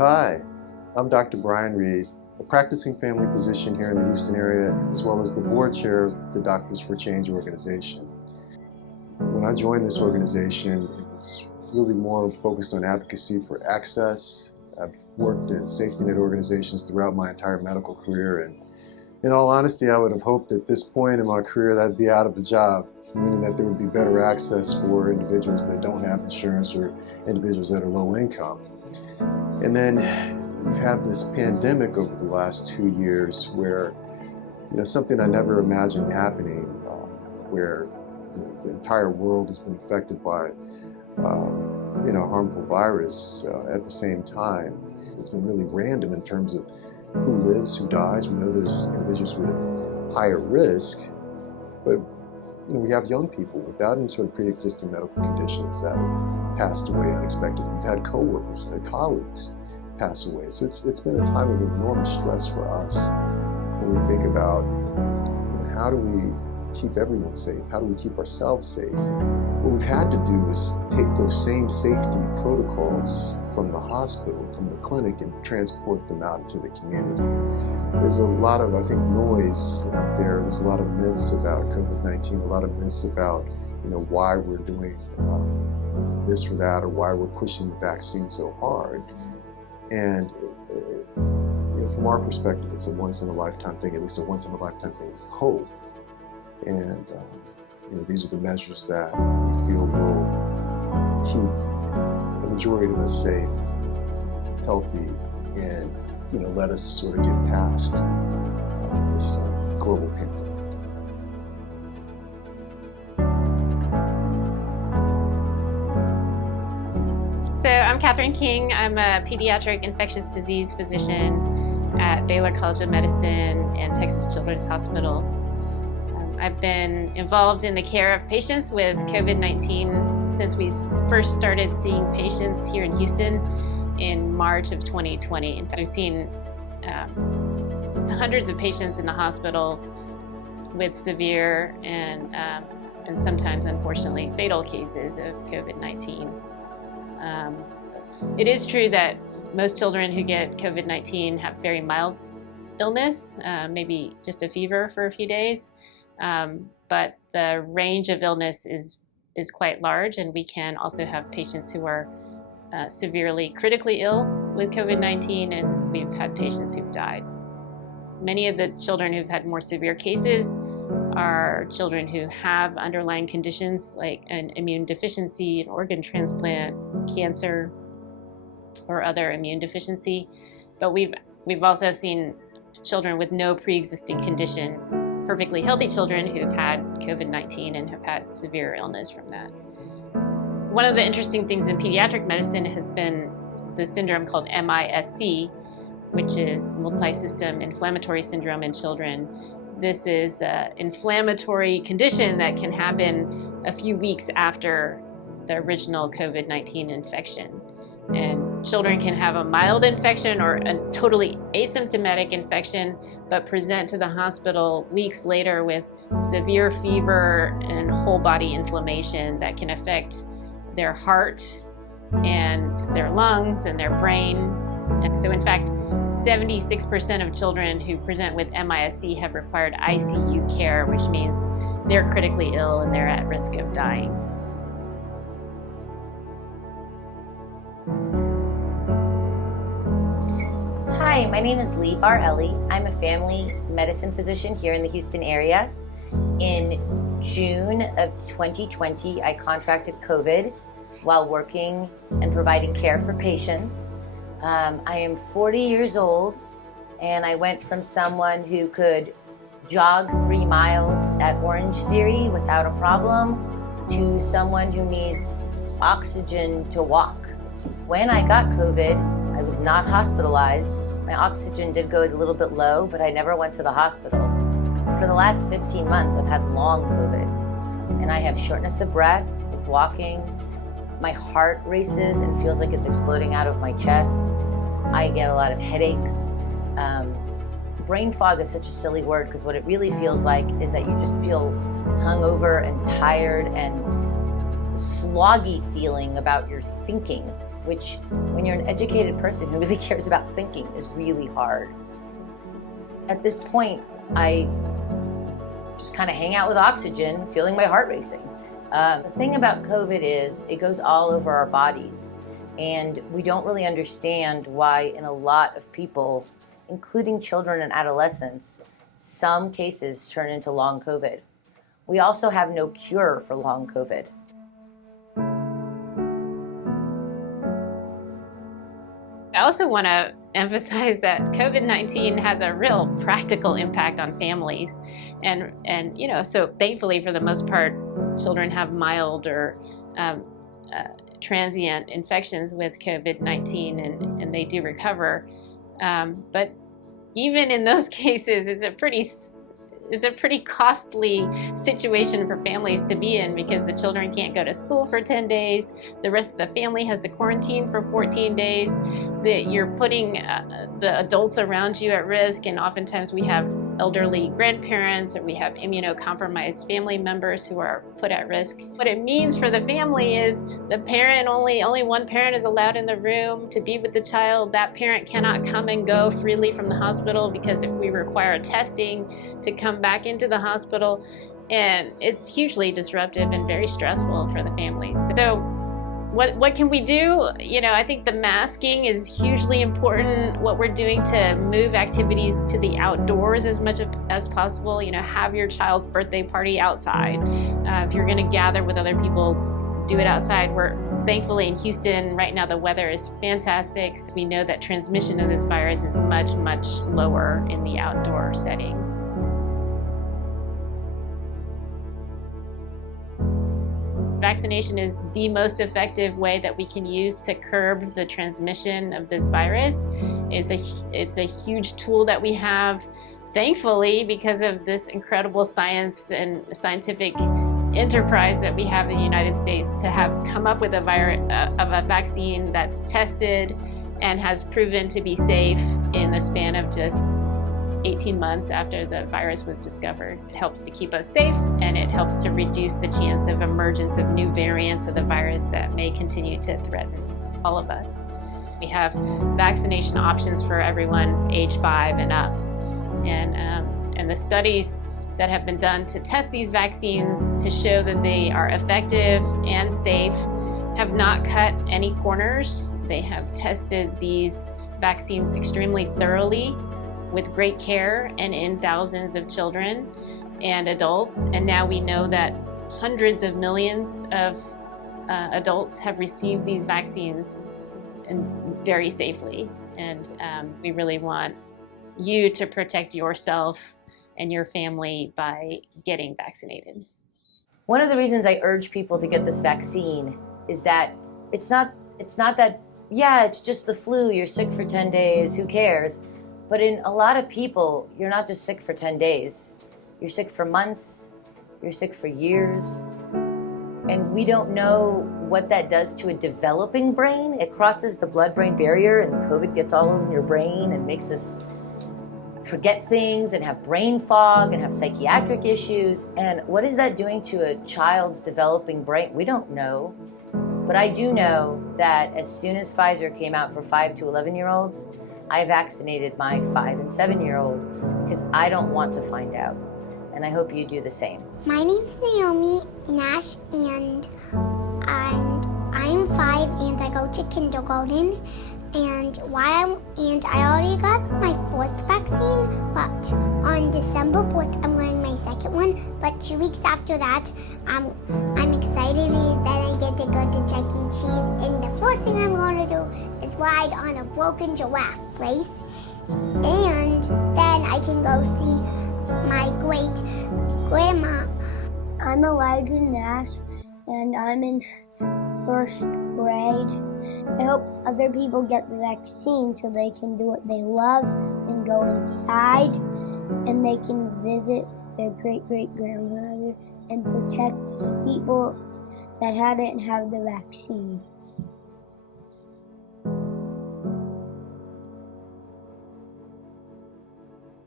Hi, I'm Dr. Brian Reed, a practicing family physician here in the Houston area, as well as the board chair of the Doctors for Change organization. When I joined this organization, it was really more focused on advocacy for access. I've worked in safety net organizations throughout my entire medical career, and in all honesty, I would have hoped at this point in my career that I'd be out of a job, meaning that there would be better access for individuals that don't have insurance or individuals that are low income. And then we've had this pandemic over the last 2 years where, something I never imagined happening, where the entire world has been affected by, a harmful virus at the same time. It's been really random in terms of who lives, who dies. We know there's individuals with higher risk, but we have young people without any sort of pre-existing medical conditions that have passed away unexpectedly. We've had coworkers, colleagues pass away. So it's been a time of enormous stress for us when we think about how do we keep everyone safe? How do we keep ourselves safe? What we've had to do is take those same safety protocols from the hospital, from the clinic, and transport them out into the community. There's a lot of, noise out there. There's a lot of myths about COVID-19, a lot of myths about, why we're doing this or that, or why we're pushing the vaccine so hard. And from our perspective, it's a once-in-a-lifetime thing, at least a once-in-a-lifetime thing of hope. And these are the measures that we feel will keep the majority of us safe, healthy, and let us sort of get past this global pandemic. So I'm Katherine King. I'm a pediatric infectious disease physician at Baylor College of Medicine and Texas Children's Hospital. I've been involved in the care of patients with COVID-19 since we first started seeing patients here in Houston in March of 2020. I've seen just hundreds of patients in the hospital with severe and sometimes, unfortunately, fatal cases of COVID-19. It is true that most children who get COVID-19 have very mild illness, maybe just a fever for a few days. But the range of illness is quite large, and we can also have patients who are severely critically ill with COVID-19, and we've had patients who've died. Many of the children who've had more severe cases are children who have underlying conditions like an immune deficiency, an organ transplant, cancer, or other immune deficiency. But we've also seen children with no pre-existing condition, perfectly healthy children who've had COVID-19 and have had severe illness from that. One of the interesting things in pediatric medicine has been the syndrome called MIS-C, which is multi-system inflammatory syndrome in children. This is an inflammatory condition that can happen a few weeks after the original COVID-19 infection. And children can have a mild infection or a totally asymptomatic infection, but present to the hospital weeks later with severe fever and whole body inflammation that can affect their heart and their lungs and their brain. And so in fact, 76% of children who present with MIS-C have required ICU care, which means they're critically ill and they're at risk of dying. Hi, my name is Lee Barelli. I'm a family medicine physician here in the Houston area. In June of 2020, I contracted COVID while working and providing care for patients. I am 40 years old, and I went from someone who could jog 3 miles at Orange Theory without a problem to someone who needs oxygen to walk. When I got COVID, I was not hospitalized. My oxygen did go a little bit low, but I never went to the hospital. For the last 15 months, I've had long COVID, and I have shortness of breath with walking. My heart races and feels like it's exploding out of my chest. I get a lot of headaches. Brain fog is such a silly word because what it really feels like is that you just feel hungover and tired and sloggy feeling about your thinking. which when you're an educated person who really cares about thinking is really hard. At this point, I just kind of hang out with oxygen, feeling my heart racing. The thing about COVID is it goes all over our bodies, and we don't really understand why in a lot of people, including children and adolescents, some cases turn into long COVID. We also have no cure for long COVID. I also want to emphasize that COVID-19 has a real practical impact on families. And you know, so thankfully for the most part, children have mild or transient infections with COVID-19 and they do recover. But even in those cases, it's a pretty costly situation for families to be in, because the children can't go to school for 10 days. The rest of the family has to quarantine for 14 days. You're putting the adults around you at risk, and oftentimes we have elderly grandparents or we have immunocompromised family members who are put at risk. What it means for the family is the parent, only one parent is allowed in the room to be with the child. That parent cannot come and go freely from the hospital because we require testing to come back into the hospital, and it's hugely disruptive and very stressful for the families. So what can we do? You know, I think the masking is hugely important. What we're doing to move activities to the outdoors as much as possible. You know, have your child's birthday party outside. If you're going to gather with other people, do it outside. We're thankfully in Houston right now, the weather is fantastic. So we know that transmission of this virus is much, much lower in the outdoor setting. Vaccination is the most effective way that we can use to curb the transmission of this virus. It's a huge tool that we have, thankfully, because of this incredible science and scientific enterprise that we have in the United States, to have come up with a vaccine that's tested and has proven to be safe in the span of just 18 months after the virus was discovered. It helps to keep us safe, and it helps to reduce the chance of emergence of new variants of the virus that may continue to threaten all of us. We have vaccination options for everyone age 5 and up. And the studies that have been done to test these vaccines to show that they are effective and safe have not cut any corners. They have tested these vaccines extremely thoroughly, with great care, and in thousands of children and adults. And now we know that hundreds of millions of adults have received these vaccines and very safely. And we really want you to protect yourself and your family by getting vaccinated. One of the reasons I urge people to get this vaccine is that it's not that, yeah, it's just the flu, you're sick for 10 days, who cares? But in a lot of people, you're not just sick for 10 days. You're sick for months, you're sick for years. And we don't know what that does to a developing brain. It crosses the blood-brain barrier, and COVID gets all over your brain and makes us forget things and have brain fog and have psychiatric issues. And what is that doing to a child's developing brain? We don't know. But I do know that as soon as Pfizer came out for 5 to 11-year-olds, I vaccinated my 5 and 7-year-old because I don't want to find out. And I hope you do the same. My name's Naomi Nash, and I'm 5 and I go to kindergarten. And I already got my first vaccine, but on December 4th I'm getting my second one. But 2 weeks after that, I'm excited because then I get to go to Chuck E. Cheese, and the first thing I'm going to do is ride on a broken giraffe place, and then I can go see my great grandma. I'm Elijah Nash, and I'm in first grade. I hope other people get the vaccine so they can do what they love and go inside, and they can visit their great-great-grandmother and protect people that hadn't had the vaccine.